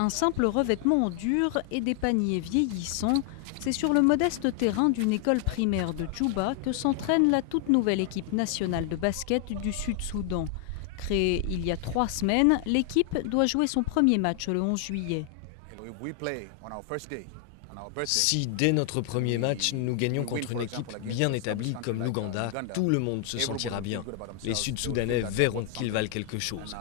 Un simple revêtement en dur et des paniers vieillissants, c'est sur le modeste terrain d'une école primaire de Djouba que s'entraîne la toute nouvelle équipe nationale de basket du Sud-Soudan. Créée il y a 3 semaines, l'équipe doit jouer son premier match le 11 juillet. Si dès notre premier match, nous gagnons contre une équipe bien établie comme l'Ouganda, tout le monde se sentira bien. Les Sud-Soudanais verront qu'ils valent quelque chose.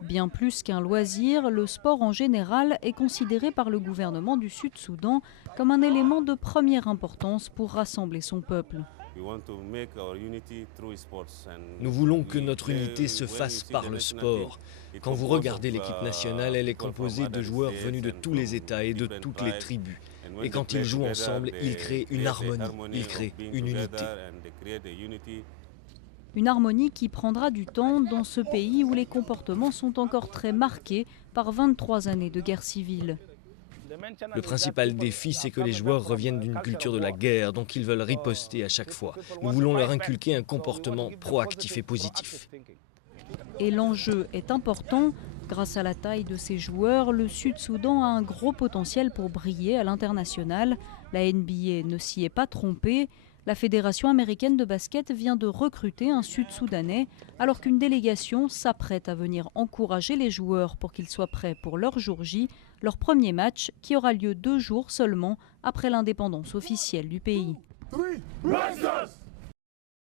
Bien plus qu'un loisir, le sport en général est considéré par le gouvernement du Sud-Soudan comme un élément de première importance pour rassembler son peuple. Nous voulons que notre unité se fasse par le sport. Quand vous regardez l'équipe nationale, elle est composée de joueurs venus de tous les États et de toutes les tribus. Et quand ils jouent ensemble, ils créent une harmonie, ils créent une unité. Une harmonie qui prendra du temps dans ce pays où les comportements sont encore très marqués par 23 années de guerre civile. Le principal défi, c'est que les joueurs reviennent d'une culture de la guerre, donc ils veulent riposter à chaque fois. Nous voulons leur inculquer un comportement proactif et positif. Et l'enjeu est important. Grâce à la taille de ses joueurs, le Sud-Soudan a un gros potentiel pour briller à l'international. La NBA ne s'y est pas trompée. La Fédération américaine de basket vient de recruter un Sud-Soudanais alors qu'une délégation s'apprête à venir encourager les joueurs pour qu'ils soient prêts pour leur jour J, leur premier match qui aura lieu 2 jours seulement après l'indépendance officielle du pays.